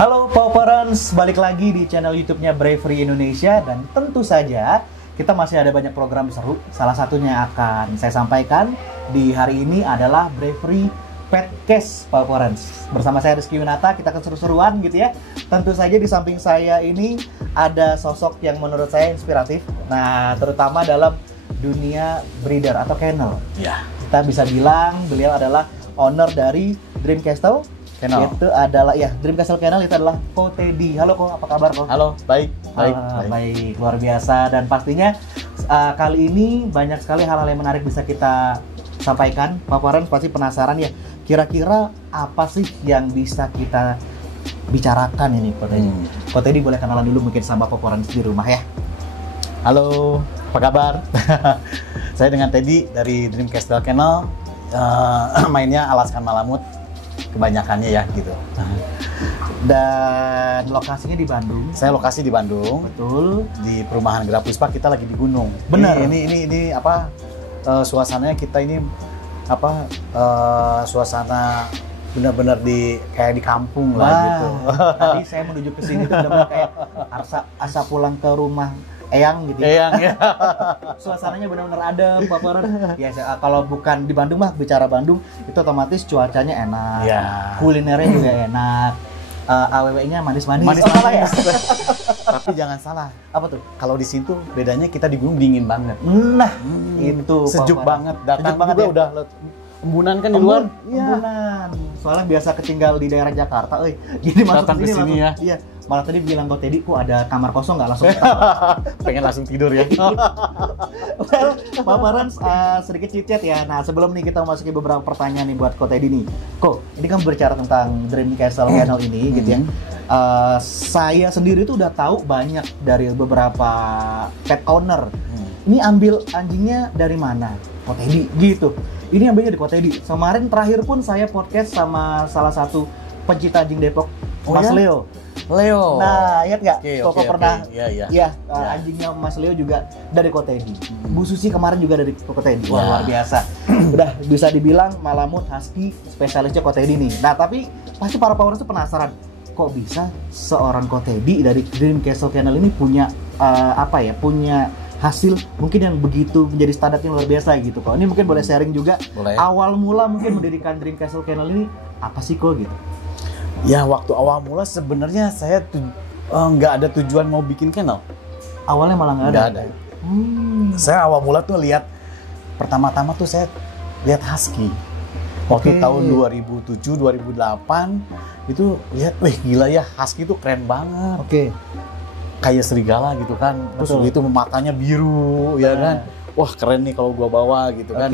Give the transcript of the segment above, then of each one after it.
Halo Powerance, balik lagi di channel YouTube-nya Bravery Indonesia dan tentu saja kita masih ada banyak program seru. Salah satunya akan saya sampaikan di hari ini adalah Bravery Petcast Powerance. Bersama saya Rizky Winata, kita akan seru-seruan gitu ya. Tentu saja di samping saya ini ada sosok yang menurut saya inspiratif. Nah, terutama dalam dunia breeder atau kennel. Ya. Kita bisa bilang beliau adalah owner dari Dream Castle. Itu adalah Dream Castle Kennel itu adalah Ko Teddy. Halo Ko, apa kabar Ko? Halo, baik. Baik, luar biasa. Dan pastinya kali ini banyak sekali hal-hal yang menarik bisa kita sampaikan. Paparan pasti penasaran ya. Kira-kira apa sih yang bisa kita bicarakan ini Ko Teddy? Ko Teddy boleh kenalan dulu mungkin sama Paparan di rumah ya. Halo, apa kabar? Saya dengan Teddy dari Dream Castle Kennel. Mainnya Alaskan Malamut kebanyakannya ya gitu. Dan lokasinya di Bandung. Saya lokasi di Bandung. Betul. Di perumahan Gera Puspa, kita lagi di gunung. Benar. Ini apa? Suasananya kita ini apa? Suasana benar-benar kayak di kampung lah gitu. Tadi saya menuju ke sini tuh benar-benar kayak asa pulang ke rumah Eyang gitu ya. Eyang ya. Suasananya benar-benar adem, Paparan. Ya, kalau bukan di Bandung mah, bicara Bandung itu otomatis cuacanya enak. Ya. Kulinernya juga enak. AWW-nya manis-manis. Manis-manis. Tapi jangan salah. Apa tuh? Kalau di situ bedanya kita di gunung dingin banget. Nah, itu sejuk Paparan. banget. Datang Sejuk banget juga ya? udah embunan kan di luar. Embunan. Soalnya biasa ketinggal di daerah Jakarta, Gini masuk Datang ke sini ya. Iya. Malah tadi bilang Ko Teddy, kok ada kamar kosong nggak langsung Pengen langsung tidur ya. Well, Paparan sedikit chit-chat ya. Nah, sebelum nih kita masuki beberapa pertanyaan nih buat Ko Teddy nih. Ko, ini kan berbicara tentang Dream Castle Kennel ini gitu ya. Saya sendiri tuh udah tahu banyak dari beberapa pet owner. Ini ambil anjingnya dari mana? Ko Teddy gitu. Ini ambilnya di Ko Teddy. Kemarin terakhir pun saya podcast sama salah satu pencinta anjing Depok, Mas ya? Leo. Nah, ingat nggak? Koko pernah. Iya. Anjingnya Mas Leo juga dari Ko Teddy. Bu Susi kemarin juga dari Ko Teddy. Wah, luar biasa. Udah bisa dibilang Malamut Husky spesialisnya Ko Teddy nih. Nah, tapi pasti para Powerers tuh penasaran. Kok bisa seorang Ko Teddy dari Dream Castle Kennel ini punya punya hasil mungkin yang begitu menjadi standar yang luar biasa gitu kok. Ini mungkin boleh sharing juga. Boleh. Awal mula mungkin mendirikan Dream Castle Kennel ini apa sih kok gitu? Ya, waktu awal mula sebenarnya saya nggak ada tujuan mau bikin kennel. Awalnya malah nggak ada. Saya awal mula tuh pertama-tama tuh saya lihat husky. Waktu tahun 2007 2008 itu lihat, gila ya, husky itu keren banget. Kayak serigala gitu kan. Terus begitu matanya biru ya kan. Wah, keren nih kalau gua bawa gitu kan.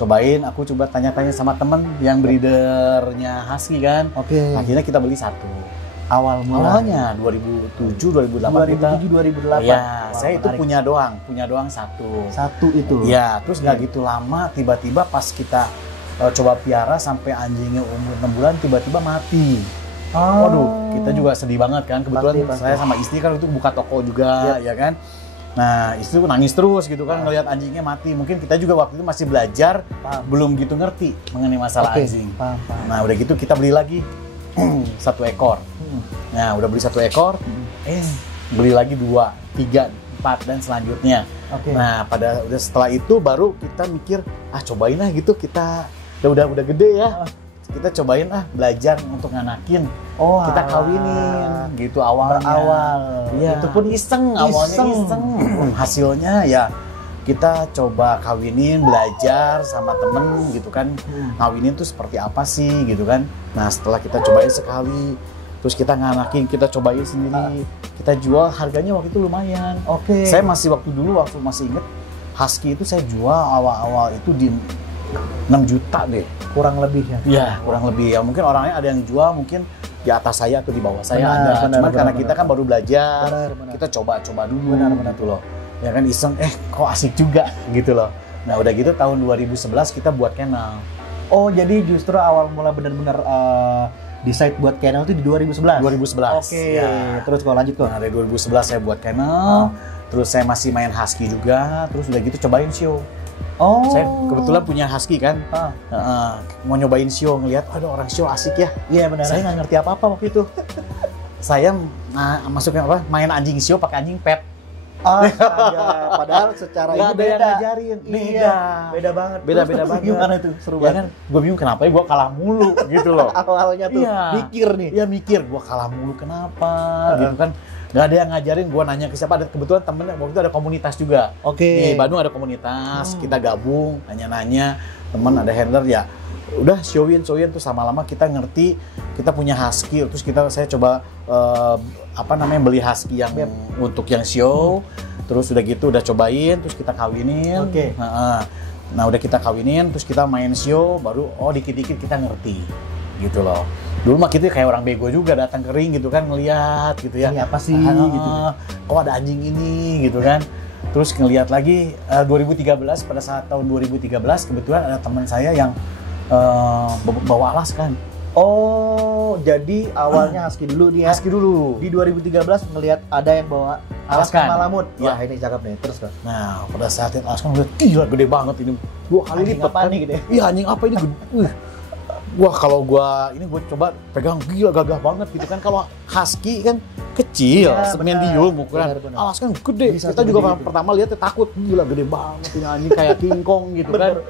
Aku coba tanya-tanya sama temen yang breedernya husky kan. Akhirnya kita beli satu. Awalnya 2007 2008 Ya, saya itu punya doang satu. Satu itu. Ya, terus nggak gitu lama, tiba-tiba pas kita coba piara sampai anjingnya umur 6 bulan tiba-tiba mati. Waduh, kita juga sedih banget kan. Kebetulan pasti. Saya sama istri kan itu buka toko juga, ya kan. Nah, istri nangis terus gitu kan ngelihat anjingnya mati. Mungkin kita juga waktu itu masih belajar, belum gitu ngerti mengenai masalah anjing. Nah, udah gitu kita beli lagi 1 ekor. Nah, udah beli 1 ekor, beli lagi 2, 3, 4 dan selanjutnya. Nah, udah setelah itu baru kita mikir, cobain lah gitu, kita udah gede ya. Kita cobain belajar untuk nganakin. Kita kawinin gitu awalnya. Iya. Itu pun iseng. Hasilnya ya kita coba kawinin, belajar sama temen gitu kan. Kawinin tuh seperti apa sih gitu kan. Nah, setelah kita cobain sekali, terus kita nganakin, kita cobain sendiri, kita jual, harganya waktu itu lumayan. Saya masih waktu masih inget, husky itu saya jual awal-awal itu di 6 juta deh. Kurang lebih ya? Iya, kurang lebih ya. Mungkin orangnya ada yang jual mungkin di atas saya atau di bawah saya ada. Cuma karena kita kan baru belajar, kita coba-coba dulu gitu loh. Ya kan iseng, kok asik juga gitu loh. Nah, udah gitu tahun 2011 kita buat kennel. Jadi justru awal mula benar-benar decide buat kennel itu di 2011? 2011. Ya. Terus kalau lanjut kok? Nah, dari 2011 saya buat kennel, terus saya masih main husky juga, terus udah gitu cobain show. Saya kebetulan punya husky kan, mau nyobain show, ngeliat ada orang show asik ya. Iya benar. Saya nggak ngerti apa-apa waktu itu. saya masuknya apa? Main anjing show pakai anjing pet. Astaga, padahal secara Nggak ini ada yang beda. ngajarin. Iya, beda banget. Beda Terus banget. Gimana tuh? Seru Ya banget. kan, gue bingung kenapa ya gue kalah mulu gitu loh. Awalnya tuh Iya. mikir nih. Ya mikir gue kalah mulu kenapa gitu kan. Nggak ada yang ngajarin, gue nanya ke siapa, ada kebetulan temennya waktu itu ada komunitas juga. Oke. Di Bandung ada komunitas, kita gabung, nanya-nanya, teman ada handler ya. Udah showin tuh sama lama kita ngerti, kita punya husky, terus saya coba beli husky yang untuk yang show, terus udah gitu udah cobain, terus kita kawinin. Oke. Nah udah kita kawinin, terus kita main show, baru dikit-dikit kita ngerti gitu loh. Dulu mah kita kayak orang bego juga, datang ke ring gitu kan, ngeliat gitu ya. Ini apa sih gitu. Kok ada anjing ini gitu kan. Terus ngeliat lagi 2013, pada saat tahun 2013 kebetulan ada teman saya yang bawa alas kan. Oh, jadi awalnya husky dulu nih ya. Husky dulu. Di 2013 ngelihat ada yang bawa Alaskan Malamut. Iya. Wah, ini cakep nih. Terus kan. Nah, pada saat lihat Alaskan gue gila gede banget ini. 2 kali Anjing lipat apa kan. nih gitu ya? Iya, anjing apa ini gede. Wah, kalau gue coba pegang gila gagah banget gitu kan. Kalau husky kan kecil, Ya, semedium ukuran. benar. Alaskan gede. Bisa Kita juga segede gitu. pertama lihatnya takut, gila gede banget ini anjing kayak King Kong gitu kan.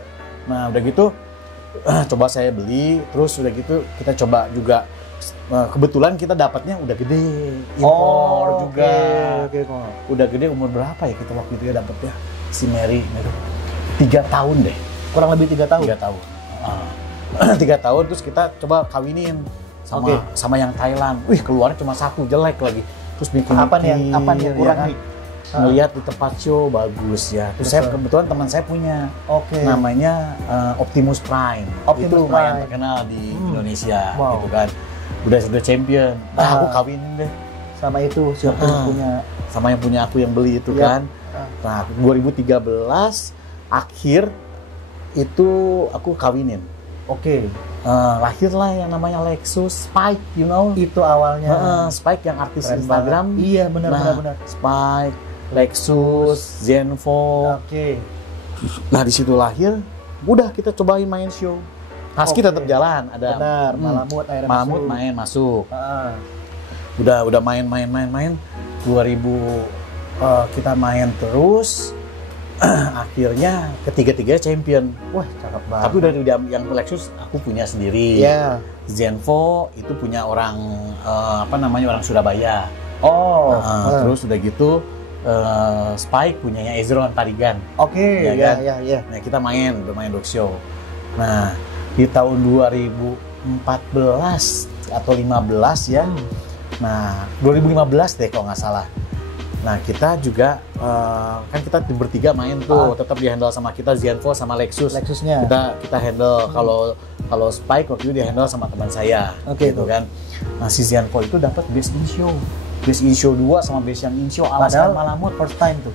Nah, udah gitu coba saya beli, terus udah gitu kita coba juga kebetulan kita dapatnya udah gede, impor juga. Oke. Udah gede, umur berapa ya kita waktu itu ya dapetnya si Mary itu 3 tahun deh. Kurang lebih 3 tahun. 3 tahun. 3 tahun terus kita coba kawinin sama yang Thailand. Wih, keluarnya cuma 1 jelek lagi. Terus bikin Apa nih yang kurang nih? Ngelihat di tempat show bagus ya. Terus saya kebetulan teman saya punya Oke. namanya Optimus Prime. Optimus itu lumayan Prime. terkenal di Indonesia Wow. gitu kan. Udah champion. Nah, aku kawinin deh Sama itu siapa yang punya. sama yang punya aku yang beli itu kan. Nah, 2013 akhir itu aku kawinin. Oke. Lahirlah yang namanya Lexus Spike, you know. Itu awalnya. Spike yang artis Keren Instagram. banget. Iya, benar. Spike, Lexus, Zenvo. Oke. Nah, di situ lahir. Udah kita cobain main show. Husky tetap jalan, ada. Benar, Malamut akhirnya Malamut masuk. main masuk. Ah. Udah main 2000 kita main terus. Akhirnya ketiga-tiganya champion. Wah, cakep banget. Tapi udah yang Lexus aku punya sendiri. Iya. Zenvo itu punya orang orang Surabaya. Oh. Terus udah gitu Spike punyanya Ezron Tarigan. Oke, Ya iya, kan? iya. Nah, kita main dog show. Nah, di tahun 2014 atau 15 ya. Nah, 2015 deh kalau nggak salah. Nah, kita juga kan kita bertiga main tuh, tetap di-handle sama kita Zenvo sama Lexusnya. Kita handle. Kalau Spike waktu itu di-handle sama teman saya. Oke, gitu kan. Nah, si Zenvo itu dapat Best in Show. Best in Show 2 sama Best yang in Show Alaskan Malamut first time tuh.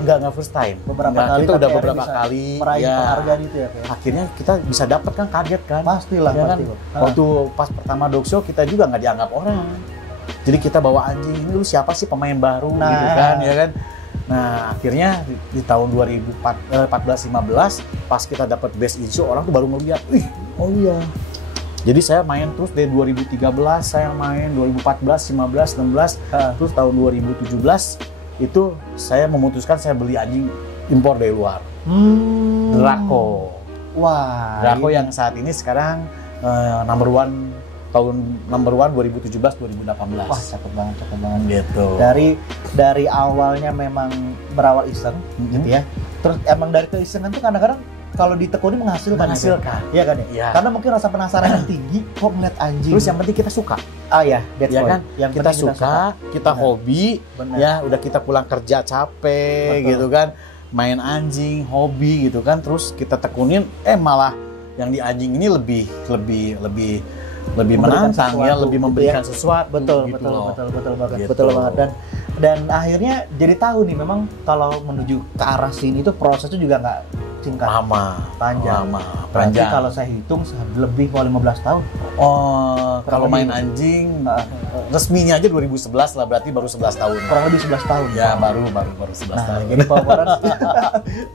Enggak first time. Beberapa Enggak, kali kita tapi udah akhirnya beberapa bisa kali meraih ya. penghargaan itu ya, kayak. Akhirnya kita bisa dapat kan, kaget kan? Pastilah, ya kan? pasti. Waktu pas pertama dog show kita juga nggak dianggap orang. Jadi kita bawa anjing, ini lu siapa sih pemain baru gitu kan, ya kan? Nah, akhirnya di tahun 2014-15 pas kita dapat Best in Show, orang tuh baru ngeliat, oh iya. Jadi saya main terus dari 2013, saya main 2014, 15, 16, terus tahun 2017 itu saya memutuskan saya beli anjing impor dari luar. Draco. Wah. Draco yang saat ini sekarang number one 2017 2018. Wah, cakep banget Gitu. Dari awalnya memang berawal iseng gitu ya. Terus emang dari keisengan tuh kadang-kadang kalau ditekuni menghasilkan. Iya kan ya? Iya. Karena mungkin rasa penasaran yang tinggi kok ngeliat anjing. Terus yang penting kita suka. ya, that's Ya point. kan? Yang Kita penting suka, kita Benar. hobi, Benar. ya udah kita pulang kerja capek Betul. gitu kan. Main anjing, hobi gitu kan. Terus kita tekunin malah yang di anjing ini lebih Memberikan menantang ya, sesuatu, lebih gitu memberikan ya. sesuatu. betul gitu betul, loh. betul banget Gitu. betul banget dan akhirnya jadi tahu nih memang kalau menuju ke arah sini itu prosesnya juga nggak singkat, panjang. Berarti Panjang. kalau saya hitung lebih 15 tahun. Kalau lebih. main anjing resminya aja 2011 lah, berarti baru 11 tahun. Kurang lebih 11 tahun. Ya, baru 11 Nah, tahun. jadi Powerans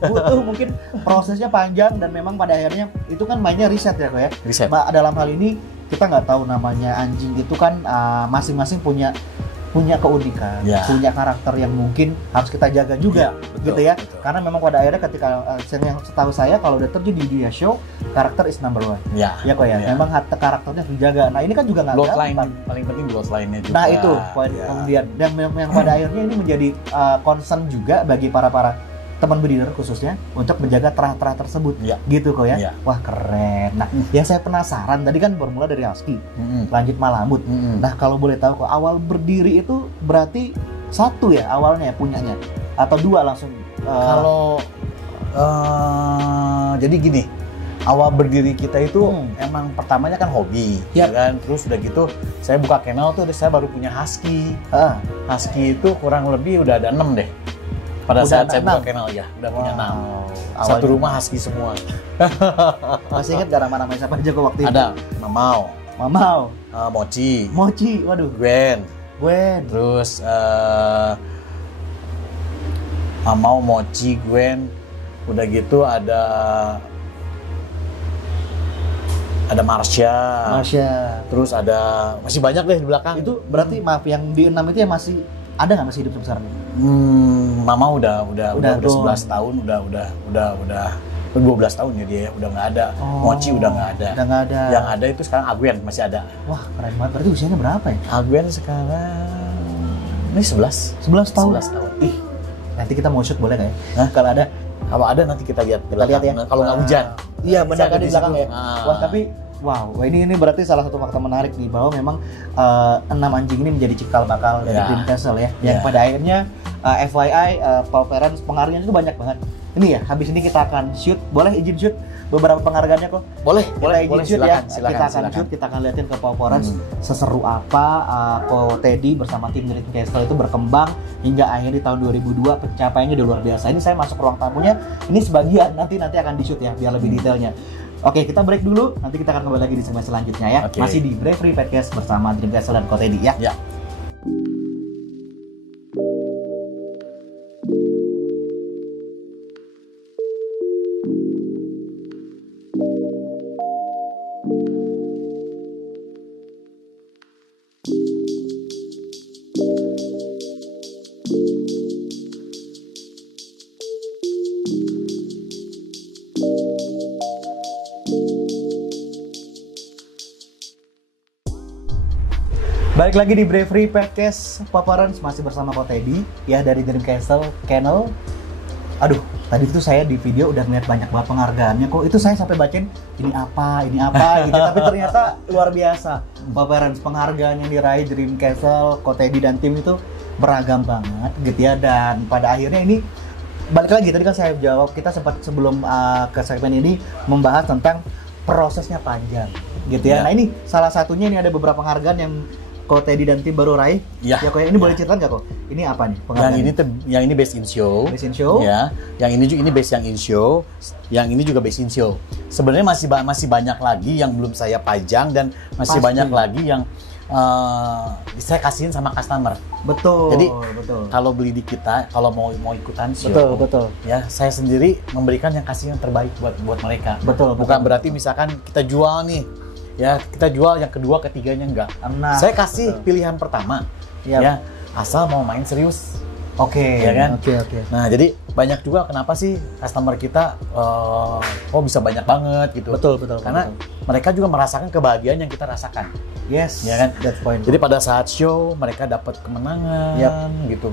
butuh mungkin prosesnya panjang dan memang pada akhirnya itu kan mainnya riset ya kok ya. Riset. Dalam hal ini kita nggak tahu namanya anjing itu kan masing-masing punya keunikan, punya karakter yang mungkin harus kita jaga juga, betul, gitu ya. Betul. Karena memang pada akhirnya ketika yang setahu saya kalau udah terjun di dunia show, karakter is number one. Ya kok ya. Memang karakternya harus dijaga. Nah ini kan juga nggak gampang. Paling penting bloodline-nya juga. Nah itu poin kemudian dan yang pada akhirnya ini menjadi concern juga bagi para teman breeder khususnya untuk menjaga terah-terah tersebut, gitu kok ya. Wah keren. Nah, yang saya penasaran tadi kan bermula dari husky, lanjut malamut. Nah kalau boleh tahu kok awal berdiri itu berarti satu ya awalnya punyanya atau dua langsung? Kalau jadi gini, awal berdiri kita itu emang pertamanya kan hobi, ya kan. Terus udah gitu saya buka kennel tuh, saya baru punya husky. Husky itu kurang lebih udah ada 6 deh. Pada saat saya buka kennel udah punya 6. Satu rumah husky semua. Masih ingat gak nama-namanya siapa aja kok waktu itu? Ada Mamau, Mochi, waduh, Gwen. Terus Mamau, Mochi, Gwen. Udah gitu ada Marsha. Terus ada masih banyak deh di belakang. Itu berarti maaf yang di 6 itu yang masih ada nggak masih hidup sebesar ini? Mama udah 11 tahun, udah 12 tahun ya dia, udah nggak ada. Mochi udah nggak ada. Yang ada itu sekarang Agwen masih ada. Wah keren banget. Berarti usianya berapa ya? Agwen sekarang ini 11 tahun. Ih, nanti kita mau shoot boleh nggak ya? Kalau ada nanti kita lihat ya. Kalau nggak hujan. Iya benar kan di belakang ya. Wah tapi wow, ini berarti salah satu fakta menarik nih bahwa memang 6 anjing ini menjadi cikal bakal dari Dream Castle ya. Yang pada akhirnya FYI Paw Parents penghargaan itu banyak banget. Ini ya, habis ini kita akan shoot. Boleh izin shoot beberapa penghargaannya kok? Boleh shoot ya. Kita akan shoot, kita akan liatin ke Paw Parents seseru apa Ko Teddy bersama tim Dream Castle itu berkembang hingga akhir di tahun 2002 pencapaiannya udah luar biasa. Ini saya masuk ruang tamunya. Ini sebagian nanti akan di shoot ya biar lebih detailnya. Oke, kita break dulu. Nanti kita akan kembali lagi di segmen selanjutnya ya. Masih di Bravery Podcast bersama Dream Castle dan Ko Teddy ya. Balik lagi di Bravery Podcast Paw Parents masih bersama Ko Teddy ya dari Dream Castle Kennel. Aduh, tadi itu saya di video udah ngeliat banyak banget penghargaannya kok. Itu saya sampai bacain ini apa gitu. Tapi ternyata luar biasa. Paw Parents penghargaan yang diraih Dream Castle, Ko Teddy dan tim itu beragam banget gitu ya. Dan pada akhirnya ini balik lagi tadi kan saya jawab, kita sempat sebelum ke segmen ini membahas tentang prosesnya panjang gitu ya. Nah ini salah satunya, ini ada beberapa penghargaan yang Ko Teddy dan tim baru raih. Ya kok ini boleh cerita nggak kok? Ini apa nih penghargaan? Yang ini best in show. Ya. Yang ini best yang in show. Yang ini juga best in show. Sebenarnya masih banyak lagi yang belum saya pajang dan masih banyak lagi yang saya kasihin sama customer. Betul. Jadi kalau beli di kita, kalau mau ikutan show, betul. Ya, saya sendiri memberikan yang kasih yang terbaik buat mereka. Bukan berarti misalkan kita jual nih, ya kita jual yang kedua, ketiganya enggak. Saya kasih pilihan pertama, ya asal mau main serius. Ya kan? Oke. Nah, jadi banyak juga kenapa sih customer kita bisa banyak banget gitu. Betul. Karena mereka juga merasakan kebahagiaan yang kita rasakan. Yes. Ya kan? That's point. Jadi pada saat show mereka dapat kemenangan gitu.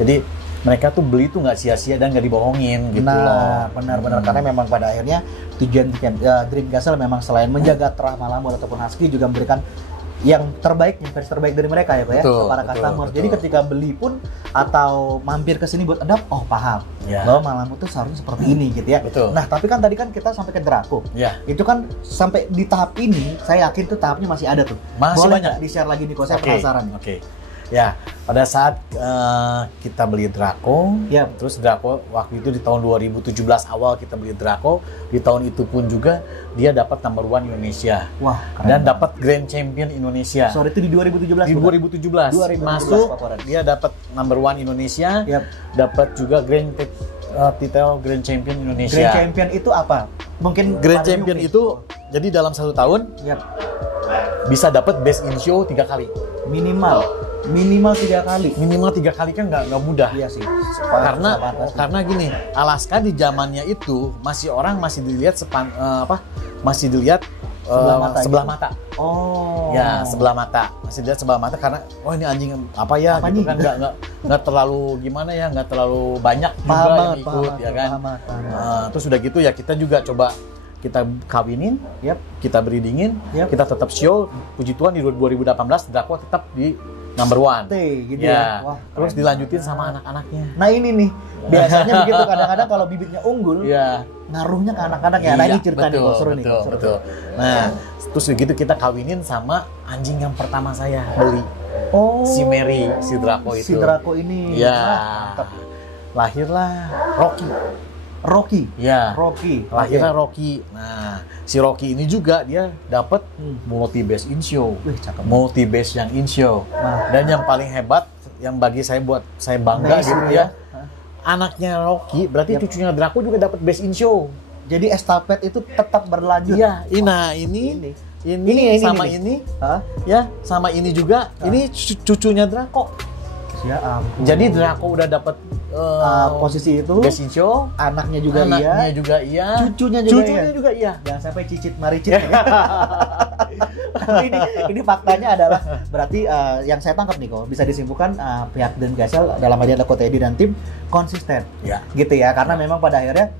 Jadi mereka tuh beli tuh nggak sia-sia dan nggak dibohongin gitu loh. Benar-benar karena memang pada akhirnya tujuan Dream Castle memang selain menjaga terah malamut ataupun husky juga memberikan yang terbaik, yang versi terbaik dari mereka ya Pak ya, ke para customer. Jadi ketika beli pun atau mampir ke sini buat adopt, paham bahwa malamut tuh seharusnya seperti ini gitu ya. Nah tapi kan tadi kan kita sampai ke Draco. Itu kan sampai di tahap ini, saya yakin tuh tahapnya masih ada tuh. Masih banyak. Di-share lagi nih kok, saya penasaran. Ya, pada saat kita beli Draco, terus Draco waktu itu di tahun 2017 awal kita beli Draco, di tahun itu pun juga dia dapat number 1 Indonesia. Wah, dan dapat Grand Champion Indonesia. Sorry, itu di 2017. Di 2017 masuk, dia dapat number 1 Indonesia, dapat juga titel Grand Champion Indonesia. Grand Champion itu apa? Mungkin Grand Champion itu jadi dalam 1 tahun bisa dapat best in show 3 kali. Minimal 3 kali. Minimal 3 kali kan nggak mudah. Iya sih. Karena gini, Alaska di zamannya itu masih dilihat masih dilihat sebelah mata. Oh. Ya, sebelah mata. Masih dilihat sebelah mata karena ini anjing apa ya apa gitu nih? kan nggak terlalu gimana ya, nggak terlalu banyak juga yang ikut ya kan. Terus udah gitu ya kita juga coba kita kawinin, kita breedingin, kita tetap show. Puji Tuhan di 2018 Draco tetap di number 1. Gitu ya. Wah, terus dilanjutin sama anak-anaknya. Nah ini nih, biasanya begitu kadang-kadang kalau bibitnya unggul, ngaruhnya ke anak-anak ya. Nah ini cerita nih, seru nih. Betul. Nah, terus begitu kita kawinin sama anjing yang pertama saya beli. Oh. Si Mary, si Draco itu. Si Draco ini. Ya. Lahirlah Rocky. Lahirnya Rocky. Nah, si Rocky ini juga dia dapat multi best in show. Wih, cakep. Multi best yang in show. Dan yang paling hebat yang bagi saya buat saya bangga gitu ya. Anaknya Rocky berarti cucunya Draco juga dapat best in show. Jadi estafet itu tetap berlanjut. Iya, ini sama ini. Ya, sama ini juga. Ini cucunya Draco. Ya ampun. Jadi Draco udah dapat posisi itu. Best in show. Anaknya juga iya. Cucunya juga iya. Jangan sampai cicit maricit. Tapi ini faktanya adalah berarti yang saya tangkap nih kok bisa disimpulkan pihak Dream Castle dalam hal ini ada Coach Edi dan tim konsisten. Gitu ya, karena memang pada akhirnya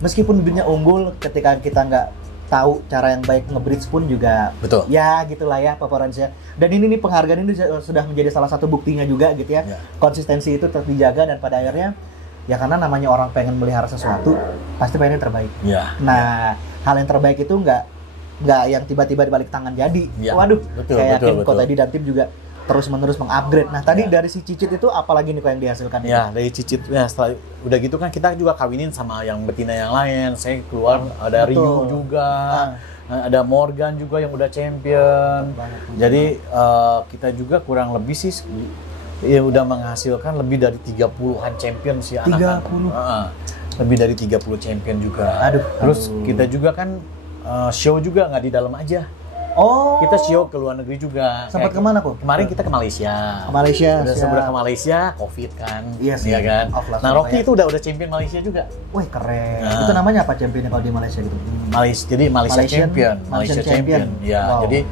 meskipun bibitnya unggul ketika kita nggak tahu cara yang baik nge-breed pun juga ya gitulah ya performance-nya. Dan ini nih penghargaan ini sudah menjadi salah satu buktinya juga gitu ya. Konsistensi itu tetap dijaga dan pada akhirnya ya karena namanya orang pengen melihara sesuatu pasti pengen yang terbaik. Nah, hal yang terbaik itu nggak yang tiba-tiba dibalik tangan jadi. Waduh, saya yakin Coach Edi dan tim juga terus-menerus mengupgrade. Nah, tadi dari si cicit itu apalagi nih kok yang dihasilkan? Ya, dari cicit ya setelah udah gitu kan kita juga kawinin sama yang betina yang lain. Saya keluar ada Rio juga. Ada Morgan juga yang udah champion. Jadi kita juga kurang lebih sih ya udah menghasilkan lebih dari 30-an champion sih anak-anak. 30. Lebih dari 30 champion juga. Terus kita juga kan show juga nggak di dalam aja. Oh. Kita show ke luar negeri juga. Sempat kemana kok? Kemarin kita ke Malaysia. Udah ke Malaysia, COVID kan. Iya sih. Iya kan. Nah, Rocky itu udah champion Malaysia juga. Wih, keren. Itu namanya apa championnya kalau di Malaysia gitu? Malaysia champion. Ya, jadi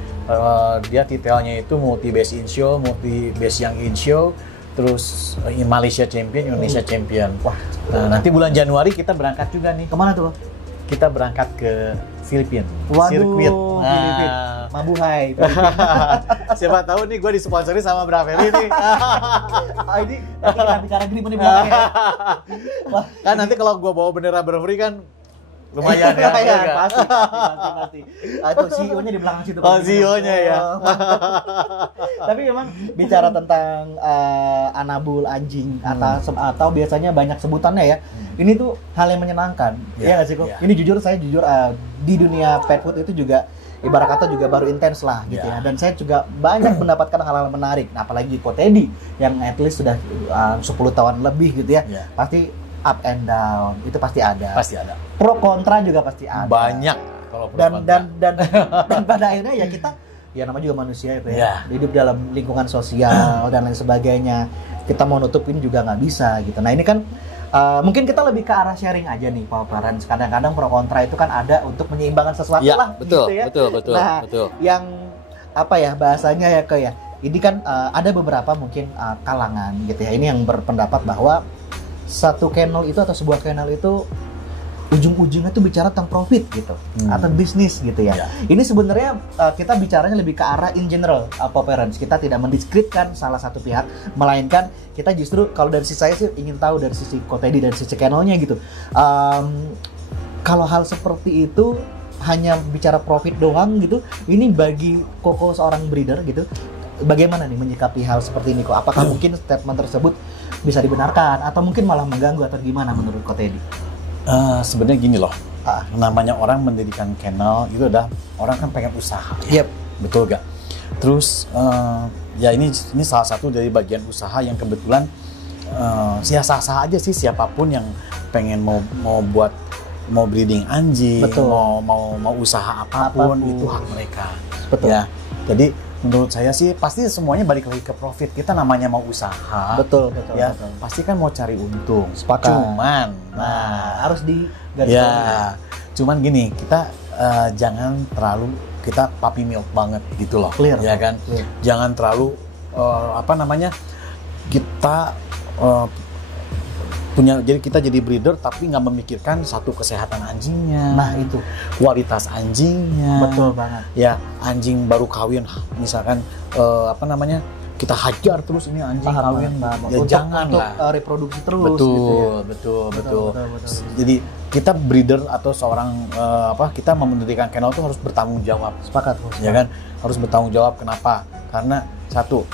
dia titelnya itu multi best in show, multi best yang in show, terus Malaysia champion, Indonesia champion. Wah. Nah, nanti bulan Januari kita berangkat juga nih. Kemana tuh? Kita berangkat ke Filipina. Filipina. Mabuhay. Siapa tahu nih gue disponsori sama Bravely nih. Ini kita bicara agreement di belakang ya. Kan nanti kalau gue bawa bendera Bravely kan lumayan ya. Pasti. Itu CEO-nya di belakang situ. CEO-nya ya. Tapi memang bicara tentang anabul anjing atau biasanya banyak sebutannya ya. Ini tuh hal yang menyenangkan. Iya nggak sih kok? Ini jujur di dunia pet food itu juga ibarat kata juga baru intens lah gitu ya. Dan saya juga banyak mendapatkan hal-hal menarik. Nah, apalagi Coach Edi yang at least sudah 10 tahun lebih gitu ya. Pasti up and down itu pasti ada. Pro kontra juga pasti ada. Banyak kalau pro kontra. Dan pada akhirnya ya kita ya namanya juga manusia itu ya. Hidup dalam lingkungan sosial dan lain sebagainya. Kita mau nutupin juga nggak bisa gitu. Nah, ini kan mungkin kita lebih ke arah sharing aja nih Pak Parents. Kadang-kadang pro kontra itu kan ada untuk menyeimbangkan sesuatu lah betul, gitu ya. Betul. Nah, yang apa ya bahasanya ya kayak ini kan ada beberapa mungkin kalangan gitu ya. Ini yang berpendapat bahwa satu kennel itu atau sebuah kennel itu ujung-ujungnya tuh bicara tentang profit gitu atau bisnis gitu ya. Ini sebenarnya kita bicaranya lebih ke arah in general Parents. Kita tidak mendiskreditkan salah satu pihak, melainkan kita justru kalau dari sisi saya sih ingin tahu dari sisi Coach Edi dan sisi kennelnya gitu. Kalau hal seperti itu hanya bicara profit doang gitu, ini bagi Koko seorang breeder gitu, bagaimana nih menyikapi hal seperti ini kok? Apakah mungkin statement tersebut bisa dibenarkan atau mungkin malah mengganggu atau gimana menurut Coach Edi? Sebenarnya gini loh, namanya orang mendirikan kennel itu udah orang kan pengen usaha. Betul gak? Terus ya ini salah satu dari bagian usaha yang kebetulan ya sah-sah aja sih siapapun yang pengen mau breeding anjing, mau usaha apapun itu hak mereka. Betul. Ya. Jadi menurut saya sih pasti semuanya balik lagi ke profit. Kita namanya mau usaha. Betul. Ya, pasti kan mau cari untung. Sepakat. Cuman, harus cuman gini, kita jangan terlalu kita puppy milk banget gitu loh. Clear. Ya kan? Clear. Jangan terlalu kita jadi kita jadi breeder tapi nggak memikirkan satu kesehatan anjingnya. Nah itu kualitas anjingnya. Betul banget. Ya anjing baru kawin misalkan kita hajar terus ini anjing kawin. Ya jangan lah. Reproduksi terus. Betul, gitu ya. betul. Jadi kita breeder atau seorang kita mendirikan kennel itu harus bertanggung jawab. Sepakat. Ya kan? Harus bertanggung jawab. Kenapa? Karena satu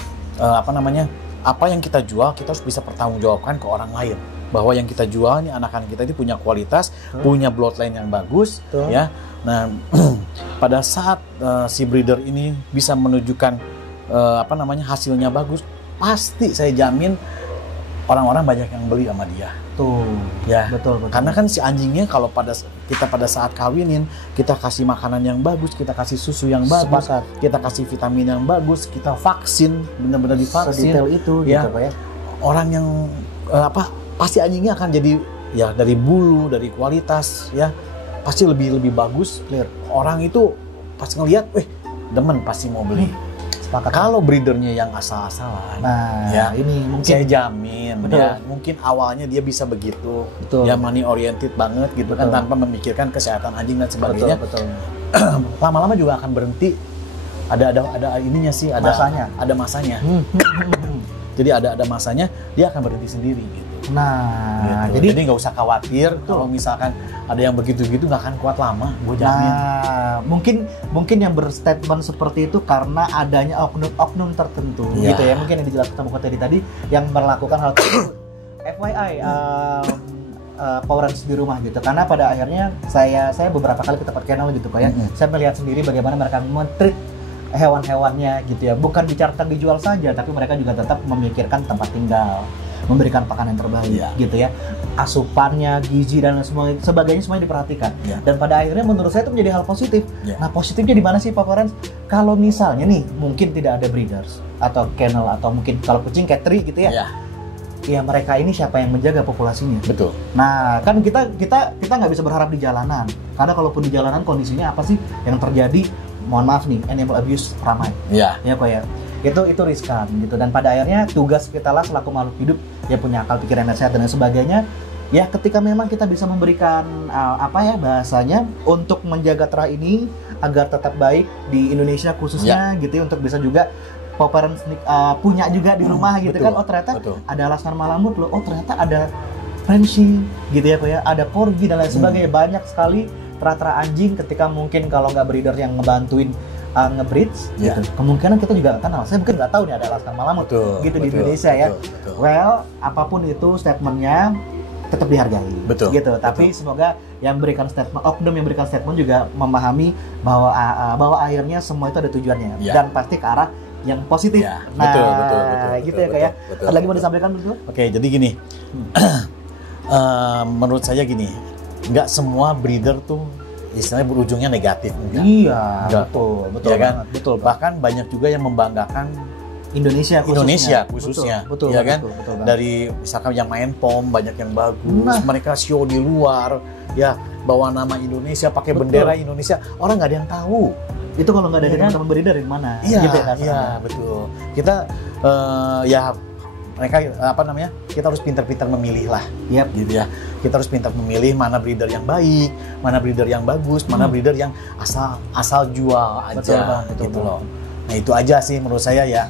apa yang kita jual kita harus bisa pertanggungjawabkan ke orang lain bahwa yang kita jual nih anak-anak kita ini punya kualitas, punya bloodline yang bagus, ya. Nah, pada saat si breeder ini bisa menunjukkan hasilnya bagus, pasti saya jamin orang-orang banyak yang beli sama dia. Tuh, ya. Betul. Karena kan si anjingnya kalau pada saat kawinin, kita kasih makanan yang bagus, kita kasih susu yang bagus, kita kasih vitamin yang bagus, kita vaksin, benar-benar divaksin. Sedetail itu, ya. Gitu, Pak ya. Orang yang pasti anjingnya akan jadi ya dari bulu, dari kualitas, ya pasti lebih bagus. Clear. Orang itu pasti ngelihat, demen pasti mau beli. Kalau breedernya yang asal-asalan, ya ini mungkin saya jamin, ya mungkin awalnya dia bisa begitu, ya money oriented banget gitu kan, tanpa memikirkan kesehatan anjing dan sebagainya. Betul. Lama-lama juga akan berhenti. Ada ininya sih, ada masanya. Jadi ada masanya, dia akan berhenti sendiri gitu. Nah, gitu. Jadi nggak usah khawatir kalau misalkan ada yang begitu-gitu nggak akan kuat lama, gue jamin. Nah, mungkin yang berstatement seperti itu karena adanya oknum tertentu, gitu ya. Mungkin yang dijelaskan sama Ko Teddy tadi yang melakukan hal tersebut. FYI, Powerance di rumah gitu. Karena pada akhirnya saya beberapa kali ke tempat kennel gitu, kayak saya melihat sendiri bagaimana mereka men-treat hewan-hewannya gitu ya. Bukan bicara tentang dijual saja, tapi mereka juga tetap memikirkan tempat tinggal, memberikan pakan yang terbaik gitu ya, asupannya, gizi dan sebagainya semuanya diperhatikan. Dan pada akhirnya menurut saya itu menjadi hal positif. Nah, positifnya di mana sih Pak Powerance? Kalau misalnya nih mungkin tidak ada breeders atau kennel atau mungkin kalau kucing cattery gitu ya. Ya mereka ini siapa yang menjaga populasinya? Betul. Nah, kan kita nggak bisa berharap di jalanan. Karena kalaupun di jalanan kondisinya apa sih yang terjadi? Mohon maaf nih, animal abuse ramai. Ya kok ya. Itu riskan gitu, dan pada akhirnya tugas kita lah selaku makhluk hidup ya punya akal pikiran yang sehat dan sebagainya ya, ketika memang kita bisa memberikan bahasanya untuk menjaga terah ini agar tetap baik di Indonesia khususnya gitu ya, untuk bisa juga Powerance punya juga di rumah gitu. Kan ternyata ada Laskar Malamut loh, ternyata ada Frenchie gitu ya Ko ya, ada Corgi dan lain sebagainya. Banyak sekali terah-terah anjing ketika mungkin kalau nggak breeder yang ngebantuin nge-breeds gitu. Kemungkinan kita juga nggak kenal. Saya mungkin nggak tahu nih ada Laskar Malamut gitu di Indonesia ya. Well, apapun itu statementnya tetap dihargai gitu. Tapi semoga yang memberikan statement, oknum yang memberikan statement juga memahami bahwa akhirnya semua itu ada tujuannya dan pasti ke arah yang positif. Betul, gitu ya kayak. Ada lagi mau disampaikan dulu? Oke, jadi gini. Menurut saya gini, nggak semua breeder tuh istilahnya berujungnya negatif. Enggak. Betul ya kan? Betul. Bahkan banyak juga yang membanggakan Indonesia khususnya. Betul, ya kan? Betul. Dari misalkan yang main POM banyak yang bagus, mereka show di luar, ya bawa nama Indonesia, pakai bendera Indonesia, orang nggak ada yang tahu. Itu kalau nggak ada teman-teman breeder dari mana? Iya, betul. Kita mereka kita harus pintar-pintar memilih lah, gitu ya. Kita harus pintar memilih mana breeder yang baik, mana breeder yang bagus, mana breeder yang asal jual aja, gitu loh. Nah itu aja sih menurut saya ya,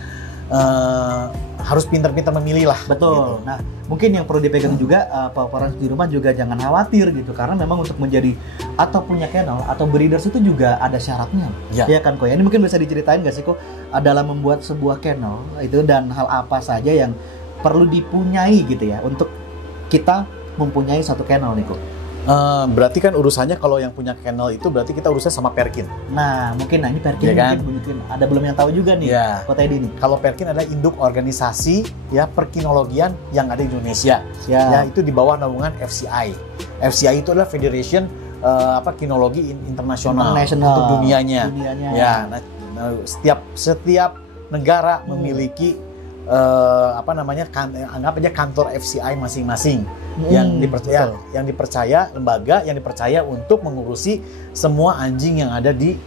harus pintar-pintar memilih lah. Betul. Gitu. Nah mungkin yang perlu dipegang juga Powerance di rumah juga jangan khawatir gitu, karena memang untuk menjadi atau punya kennel atau breeders itu juga ada syaratnya. Ya kan Ko ya, ini mungkin bisa diceritain nggak sih Ko dalam membuat sebuah kennel itu dan hal apa saja yang perlu dipunyai gitu ya untuk kita mempunyai satu kennel nih Ko? Berarti kan urusannya kalau yang punya kennel itu berarti kita urusnya sama Perkin. Nah mungkin ini Perkin mungkin ada belum yang tahu juga nih Ko Teddy nih. Kalau Perkin adalah induk organisasi ya perkinologian yang ada di Indonesia. Ya itu di bawah naungan FCI. FCI itu adalah Federation Kinologi Internasional untuk dunianya. Ya, nah, Setiap negara memiliki anggap aja kantor FCI masing-masing yang dipercaya lembaga yang dipercaya untuk mengurusi semua anjing yang ada di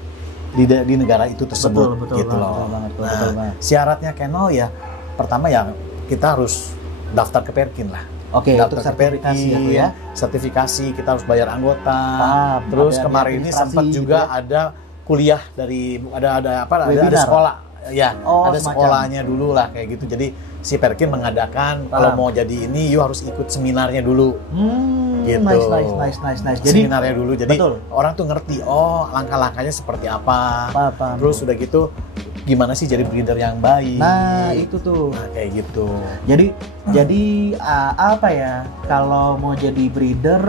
negara itu tersebut. Betul banget. Syaratnya kennel ya pertama ya kita harus daftar ke Perkin lah. Oke, daftar untuk sertifikasi ya. Sertifikasi kita harus bayar anggota. Terus kemarin ini sempat juga ada kuliah dari ada sekolah. Ya, ada sekolahnya dulu lah kayak gitu. Jadi si Perkin mengadakan kalau mau jadi ini, you harus ikut seminarnya dulu. Gitu. Nice. Jadi seminarnya dulu. Jadi orang tuh ngerti, oh langkah-langkahnya seperti apa. Terus udah gitu, gimana sih jadi breeder yang baik. Nah itu tuh. Nah, kayak gitu. Jadi apa ya? Kalau mau jadi breeder,